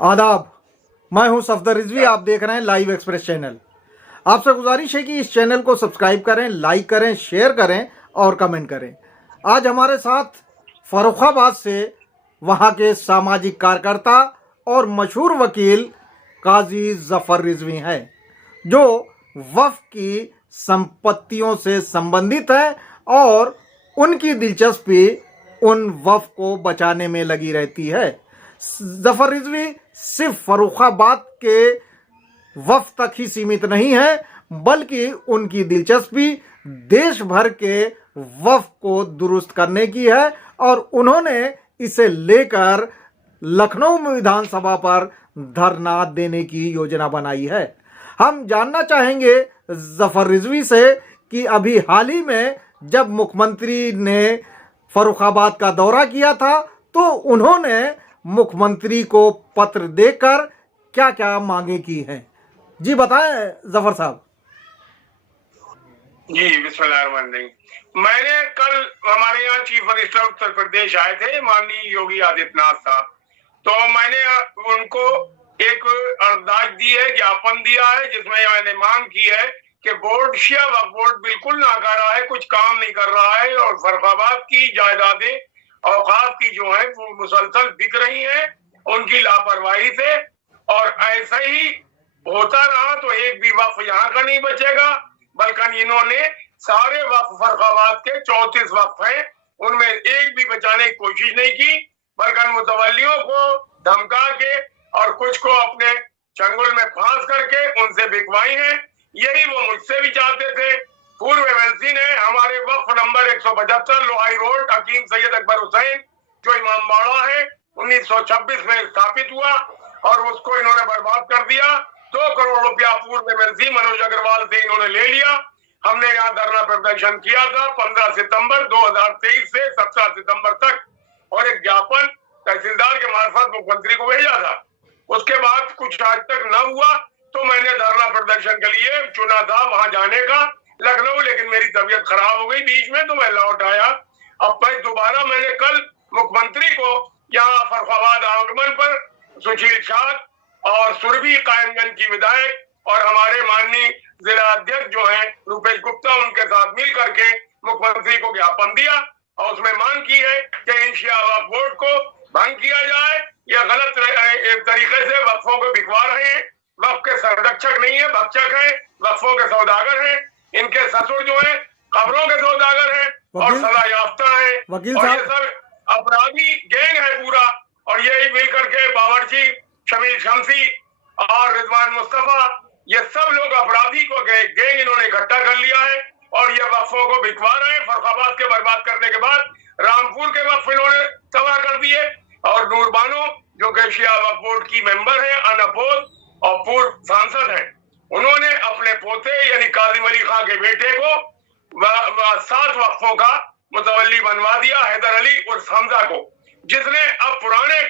आदाब, मैं हूं सफदर रिजवी। आप देख रहे हैं लाइव एक्सप्रेस चैनल। आपसे गुजारिश है कि इस चैनल को सब्सक्राइब करें, लाइक करें, शेयर करें और कमेंट करें। आज हमारे साथ फर्रुखाबाद से वहां के सामाजिक कार्यकर्ता और मशहूर वकील काजी जफर रिजवी हैं, जो वक्फ की संपत्तियों से संबंधित है और उनकी दिलचस्पी उन वक्फ को बचाने में लगी रहती है। जफर रिजवी सिर्फ फर्रुखाबाद के वक्फ तक ही सीमित नहीं है, बल्कि उनकी दिलचस्पी देश भर के वक्फ को दुरुस्त करने की है और उन्होंने इसे लेकर लखनऊ में विधानसभा पर धरना देने की योजना बनाई है। हम जानना चाहेंगे जफर रिजवी से कि अभी हाल ही में जब मुख्यमंत्री ने फर्रुखाबाद का दौरा किया था तो उन्होंने मुख्यमंत्री को पत्र देकर क्या क्या मांगे की हैं। जी बताएं जफर साहब। जी बिस्मिल्लाहिर्रहमानिर्रहीम। मैंने कल हमारे यहाँ चीफ मिनिस्टर उत्तर प्रदेश आए थे, माननीय योगी आदित्यनाथ साहब, तो मैंने उनको एक अर्दाश दी है, ज्ञापन दिया है, जिसमें मैंने मांग की है कि बोर्ड शिया वक्फ बोर्ड बिल्कुल नाकारा है, कुछ काम नहीं कर रहा है और फर्रुखाबाद की जायदादें औकाफ की जो है वो मुसलसल बिक रही हैं उनकी लापरवाही से, और ऐसा ही होता रहा तो एक भी वक्फ यहाँ का नहीं बचेगा, बल्कि इन्होंने सारे वक्फ फर्रुखाबाद के 34 वक्फ हैं उनमें एक भी बचाने की कोशिश नहीं की, बल्कि मुतवल्लियों को धमका के और कुछ को अपने चंगुल में फांस करके उनसे बिकवाई है। यही वो मुझसे भी चाहते थे। पूर्व एमएलसी ने हमारे वक्फ नंबर 175 लोहाई रोड हकीम सैयद अकबर हुसैन जो इमामबाड़ा है 1926 में स्थापित हुआ और उसको इन्होंने बर्बाद कर दिया। 2 करोड़ रुपया पूर्व एमएलसी मनोज अग्रवाल से इन्होंने ले लिया। हमने यहाँ धरना प्रदर्शन किया था 15 सितंबर 2023 से 17 सितंबर तक और एक ज्ञापन तहसीलदार के मार्फत मुख्यमंत्री को भेजा था। उसके बाद कुछ आज तक न हुआ तो मैंने धरना प्रदर्शन के लिए चुना था वहां जाने का लखनऊ, लेकिन मेरी तबीयत खराब हो गई बीच में तो मैं लौट आया। अब दोबारा मैंने कल मुख्यमंत्री को यहाँ फर्रुखाबाद आगमन पर सुशील शाह और सुरभि कायमगंज की विधायक और हमारे माननीय जिला अध्यक्ष जो है रुपेश गुप्ता उनके साथ मिल करके मुख्यमंत्री को ज्ञापन दिया और उसमें मांग की है कि इन शिया वक्फ बोर्ड को भंग किया जाए। यह गलत तरीके से वक्फों को बिकवा रहे हैं। वक्फ के संरक्षक नहीं है, भक्षक है, वक्फों के सौदागर हैं। इनके ससुर जो है खबरों के सौदागर हैं और सजा याफ्ता है और ये सब अपराधी गैंग है पूरा। और यही मिल करके बावर्ची शमीर शमसी और रिजवान मुस्तफा ये सब लोग अपराधी को गैंग इन्होंने इकट्ठा कर लिया है और ये वक्फों को बिकवा रहे हैं। फर्रुखाबाद के बर्बाद करने के बाद रामपुर के वक्फ इन्होंने तबाह कर दिए और नूरबानो जो कि शिया वक्फ बोर्ड की मेंबर है, अनअपोज और पूर्व सांसद है, उन्होंने अपने पोते यानी काजिम अली खां के बेटे को 7 वक्फों का मुतवल्ली बनवा दिया, हैदर अली और हमजा को, जिसने अब पुराने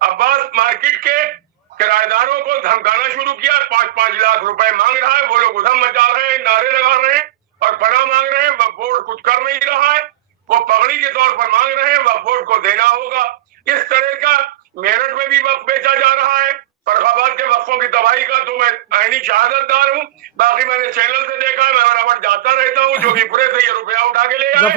अब्बास मार्केट के किराएदारों को धमकाना शुरू किया। 5-5 लाख रुपए मांग रहा है। वो लोग उधम मचा रहे हैं, नारे लगा रहे हैं और पनाह मांग रहे हैं। वह बोर्ड कुछ कर नहीं रहा है, वो पगड़ी के तौर पर मांग रहे हैं, वह बोर्ड को देना होगा। इस तरह का मेरठ में भी वक्फ बेचा जा रहा है। फर्रुखाबाद के वक्फों की तबाही का तो मैं आईनी शहादतदार हूँ। बाकी मैंने चैनल से देखा है, मैं बराबर जाता रहता हूँ, जो भी पूरे से ये रुपया उठा के ले आए।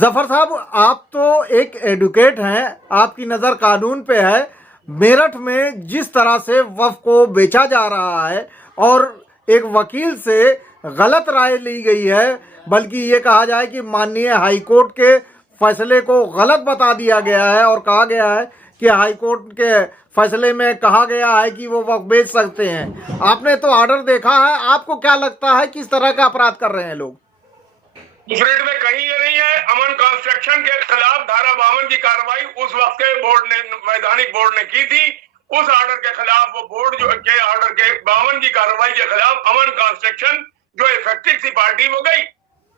जफर साहब आप तो एक एडवोकेट हैं, आपकी नजर कानून पे है। मेरठ में जिस तरह से वक्फ को बेचा जा रहा है और एक वकील से गलत राय ली गई है, बल्कि ये कहा जाए कि माननीय हाईकोर्ट के फैसले को गलत बता दिया गया है और कहा गया है कि हाईकोर्ट के फैसले में कहा गया है कि वो वक्फ बेच सकते हैं। आपने तो ऑर्डर देखा है, आपको क्या लगता है किस तरह का अपराध कर रहे हैं लोग? मुफरेट में कहीं ये नहीं है। अमन कंस्ट्रक्शन के खिलाफ धारा 52 की कार्रवाई उस वक्त के बोर्ड ने, वैधानिक बोर्ड ने की थी। उस ऑर्डर के खिलाफ वो बोर्ड जो के ऑर्डर के 52 की कार्रवाई के खिलाफ अमन कंस्ट्रक्शन जो इफेक्टिव सी पार्टी वो गई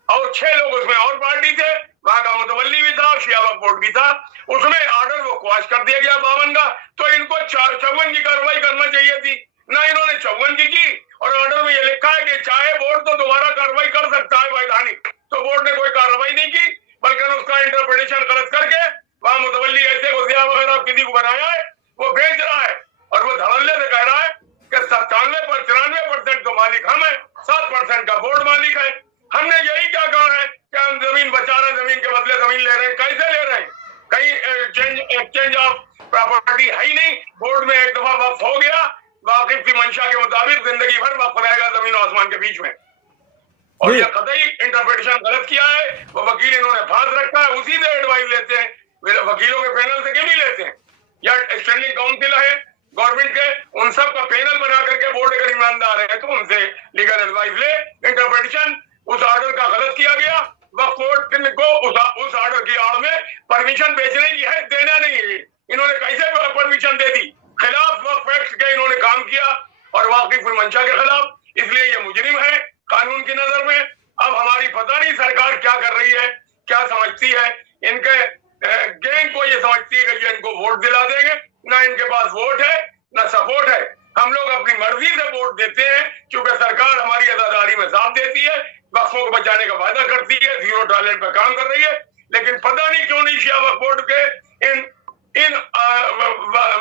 और 6 लोग उसमें और पार्टी थे, वहां का मुतवल्ली भी था, शिया वक्फ बोर्ड भी था। उसमें ऑर्डर वो क्वाश कर दिया गया 52 का, तो इनको 54 की कार्रवाई करना चाहिए थी, ना इन्होंने 54 की और ऑर्डर में ये लिखा है कि चाहे बोर्ड तो दोबारा कार्रवाई कर सकता है वैधानिक, तो बोर्ड ने कोई कार्रवाई नहीं की, बल्कि उसका इंटरप्रिटेशन गलत करके वहां मुतवल्ली ऐसे गुजिया वगैरह किसी को बनाया है, वो बेच रहा है और वो बोर्ड में एक दफा वक्फ हो गया, वाकिफ की मंशा के मुताबिक जिंदगी भर वक्फ रहेगा जमीन और आसमान के बीच में। और यह कतई इंटरप्रिटेशन गलत किया है, वो वकील इन्होंने फांस रखा है, उसी से एडवाइस लेते हैं, वकीलों के पैनल से क्यों नहीं लेते हैं? या स्टैंडिंग काउंसिल है गवर्नमेंट के, उन सब का पैनल बना करके बोर्ड अगर ईमानदार है तो उनसे लीगल एडवाइस ले। इंटरप्रिटेशन उस ऑर्डर का गलत किया गया, वक्फ बोर्ड को उस ऑर्डर की आड़ में परमिशन बेचने की है, देना नहीं है। इन्होंने कैसे परमिशन दे दी? खिलाफ वक्फ एक्ट के इन्होंने काम किया और वाकिफ मंशा के खिलाफ, इसलिए ये मुजरिम है कानून की नजर में। अब हमारी पता नहीं सरकार क्या कर रही है, क्या समझती है, इनके गैंग को ये समझती है कि ये इनको वोट दिला देंगे, ना इनके पास वोट है ना सपोर्ट है। हम लोग अपनी मर्जी से वोट देते हैं क्योंकि सरकार हमारी अदादारी में साथ देती है, वक्फों को बचाने का वादा करती है, जीरो टॉलरेंस पर काम कर रही है, लेकिन पता नहीं क्यों नहीं शिया वक्फ बोर्ड के इन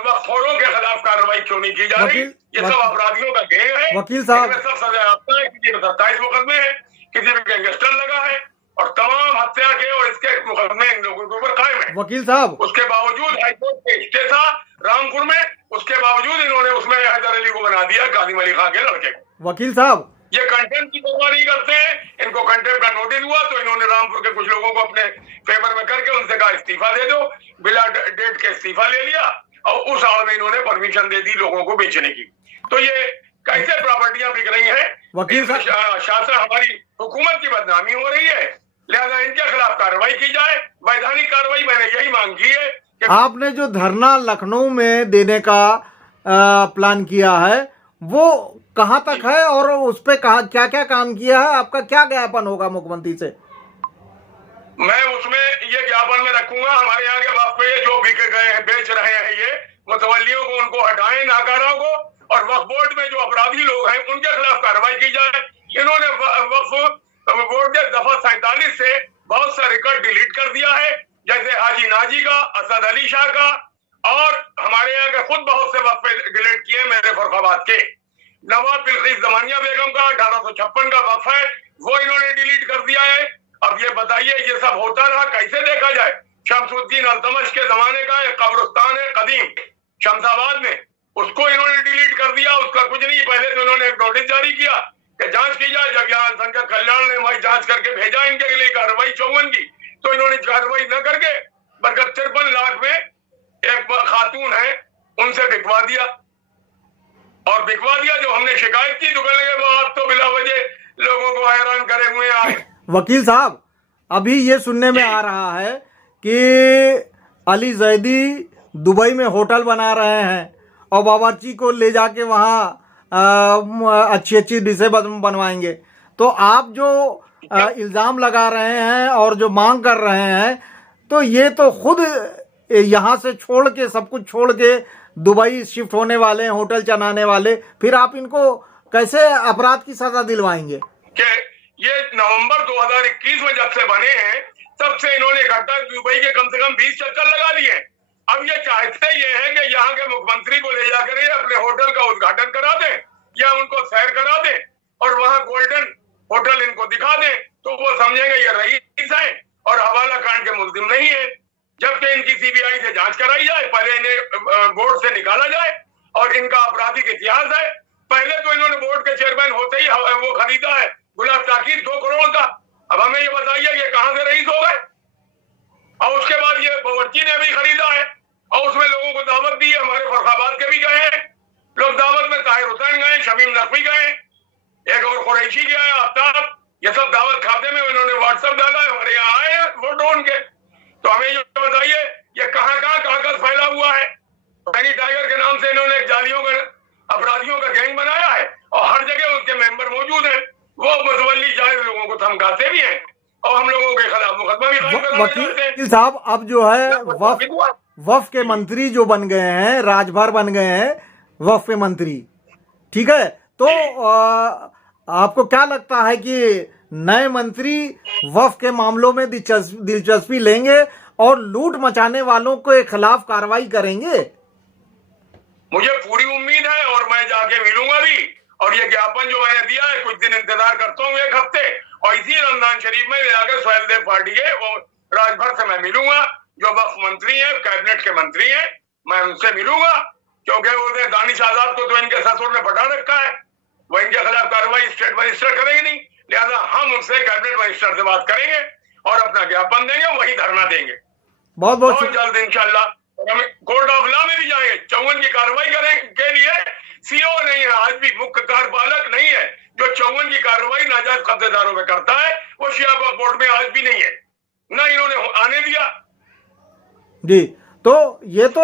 वक्फोरों के खिलाफ कार्रवाई क्यों नहीं की जा रही। ये सब अपराधियों का गैंग है, वकील साहब सब सजा याफ्ता है, किसी को 27 मुकदमे है, किसी पे गैंगस्टर लगा है और तमाम हत्या के और इसके मुकदमे इन लोगों के ऊपर कायम है। वकील साहब उसके बावजूद हाईकोर्ट के स्टे था रामपुर में, उसके बावजूद इन्होंने उसमें हैदर अली को बना दिया, कादिम अली खान के लड़के को। वकील साहब ये कंटेम्प्ट की परवाह नहीं करते हैं, इनको कंटेम्प्ट का नोटिस हुआ तो इन्होंने रामपुर के कुछ लोगों को अपने फेवर में करके उनसे कहा इस्तीफा दे दो, बिला डेट के इस्तीफा ले लिया और उस आड़ में इन्होंने परमिशन दे दी लोगों को बेचने की। तो ये कैसे प्रॉपर्टियां बिक रही हैं? वकील साहब शासन हमारी हुकूमत की बदनामी हो रही है, लिहाजा इनके खिलाफ कार्रवाई की जाए, वैधानिक कार्रवाई मैंने यही मांग की है। आपने जो धरना लखनऊ में देने का प्लान किया है वो कहाँ तक है और उस पे क्या क्या काम किया है? आपका क्या ज्ञापन होगा मुख्यमंत्री से? मैं उसमें ये ज्ञापन में रखूंगा हमारे यहाँ के वक्फ पे जो बिक गए हैं, बेच रहे हैं, ये मुतवल्लियों को उनको हटाएं, नाकारों को, और वक्फ बोर्ड में जो अपराधी लोग हैं उनके खिलाफ कार्रवाई की जाए। इन्होंने वक्फ बोर्ड के दफा 47 से बहुत सा रिकॉर्ड डिलीट कर दिया है, जैसे हाजी नाजी का, असद अली शाह का, और हमारे यहाँ के खुद बहुत से वक्फ डिलीट किए मेरे फरुखाबाद के। नवाब बिल्किस जमानिया बेगम का 1856 का वक्फ है, वो इन्होंने डिलीट कर दिया है। अब ये बताइए ये सब होता रहा, कैसे देखा जाए? शमसुद्दीन अल्तमश के जमाने का एक कब्रिस्तान है कदीम शमशाबाद में, उसको इन्होंने डिलीट कर दिया, उसका कुछ नहीं। पहले तो इन्होंने एक नोटिस जारी किया कि जांच की जाए, जब यहाँ अल्पसंख्यक कल्याण ने भाई जांच करके भेजा इनके लिए कार्रवाई 54 की, तो इन्होंने कार्रवाई न करके बरकत 53 लाख में एक खातून है उनसे बिकवा दिया, और बिकवा दिया जो हमने शिकायत की तो कहने लगे वो आप तो बिला वजह लोगों को हैरान करे हुए आए। वकील साहब अभी ये सुनने में आ रहा है कि अली जैदी दुबई में होटल बना रहे हैं और बावर्ची को ले जाके वहाँ अच्छी अच्छी डिशें बनवाएंगे, तो आप जो इल्ज़ाम लगा रहे हैं और जो मांग कर रहे हैं, तो ये तो खुद यहाँ से छोड़ के सब कुछ छोड़ के दुबई शिफ्ट होने वाले हैं, होटल चलाने वाले, फिर आप इनको कैसे अपराध की सजा दिलवाएंगे? कि ये नवंबर 2021 में जब से बने हैं तब से इन्होंने इकट्ठा दुबई के कम से कम 20 चक्कर लगा लिए। अब ये चाहते ये है कि यहाँ के मुख्यमंत्री को ले जाकर अपने होटल का उद्घाटन करा दें या उनको सैर करा दें और वहाँ गोल्डन होटल इनको दिखा दें, तो वो समझेंगे ये रईस है और हवाला कांड के मुल्जिम नहीं है। जबकि इनकी सीबीआई से जांच कराई जाए, पहले इन्हें बोर्ड से निकाला जाए, और इनका आपराधिक इतिहास है। पहले तो इन्होंने बोर्ड के चेयरमैन होते ही वो खरीदा है गुलाब ताकीर 2 करोड़ का। अब हमें ये बताइए ये कहां से रईस हो गए? और उसके बाद ये बावर्ची ने भी खरीदा है और उसमें लोगों को दावत दी है। हमारे फरुखाबाद के भी गए हैं लोग दावत में, ताहिर हुसैन गए, शमीम नकवी गए, एक और कुरैशी गया है, आफ्ताब, ये सब दावत खाते में इन्होंने व्हाट्सएप डाला है, हमारे यहाँ आए हैं फोटो उनके। तो हमें ये बताइए ये कहाँ कागज फैला हुआ है? पैनी टाइगर के नाम से इन्होंने एक जालियों का अपराधियों का गैंग बनाया है और हर जगह उनके मेंबर मौजूद हैं। वो मुतवल्ली जाहिर लोगों को धमकाते भी हैं और हम लोगों के खिलाफ मुकदमा भी कायम करवाते हैं। वकील साहब अब जो है वक्फ के मंत्री जो बन गए हैं, राजभर बन गए हैं वक्फ के मंत्री, ठीक है, तो आपको क्या लगता है कि नए मंत्री वक्फ के मामलों में दिलचस्पी लेंगे और लूट मचाने वालों के खिलाफ कार्रवाई करेंगे? मुझे पूरी उम्मीद है और मैं जाके मिलूंगा भी, और ये ज्ञापन जो मैंने दिया है कुछ दिन इंतजार करता हूँ, 1 हफ्ते, और इसी रमजान शरीफ में जाकर सुहेल देव पार्टी के और राजभर से मैं मिलूंगा, जो वक्फ मंत्री है, कैबिनेट के मंत्री हैं, मैं उनसे मिलूंगा। क्योंकि वो दानिश आजाद को तो इनके ससुर ने पटा रखा है, वो इनके खिलाफ कार्रवाई स्टेट मिनिस्टर करेंगे नहीं, लिहाजा हम उनसे कैबिनेट मिनिस्टर से बात करेंगे और अपना ज्ञापन देंगे, वही धरना देंगे बहुत बहुत जल्द इंशाल्लाह। और हम कोर्ट ऑफ लॉ में भी जाएंगे, 54 की कार्रवाई करें के लिए सीओ नहीं है, आज भी मुख्य कार्यपालक नहीं है जो 54 की कार्रवाई नाजायज कब्जेदारों में करता है, वो शिहाबाद बोर्ड में आज भी नहीं है, ना इन्होंने आने दिया जी। तो ये तो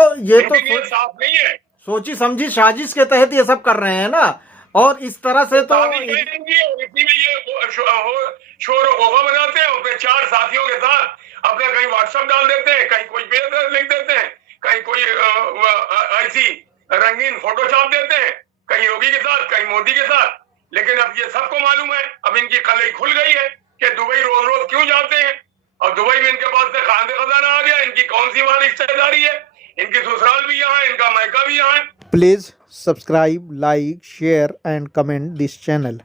साफ नहीं है, सोची समझी साजिश के तहत ये सब कर रहे हैं ना, और इस तरह से तो इसी में ये शोर होगा बनाते हैं, अपने 4 साथियों के साथ अपना कहीं व्हाट्सएप डाल देते हैं, कहीं कोई पेज लिख देते हैं, कहीं कोई ऐसी रंगीन फोटो छाप देते हैं, कहीं योगी के साथ, कहीं मोदी के साथ। लेकिन अब ये सबको मालूम है, अब इनकी कलई खुल गई है कि दुबई रोज रोज क्यों जाते हैं, और दुबई में इनके पास से खाने खजाना आ गया, इनकी कौन सी वहां रिश्तेदारी है, इनकी ससुराल भी यहाँ है, इनका मायका भी यहाँ है। Please subscribe, like, share and comment this channel.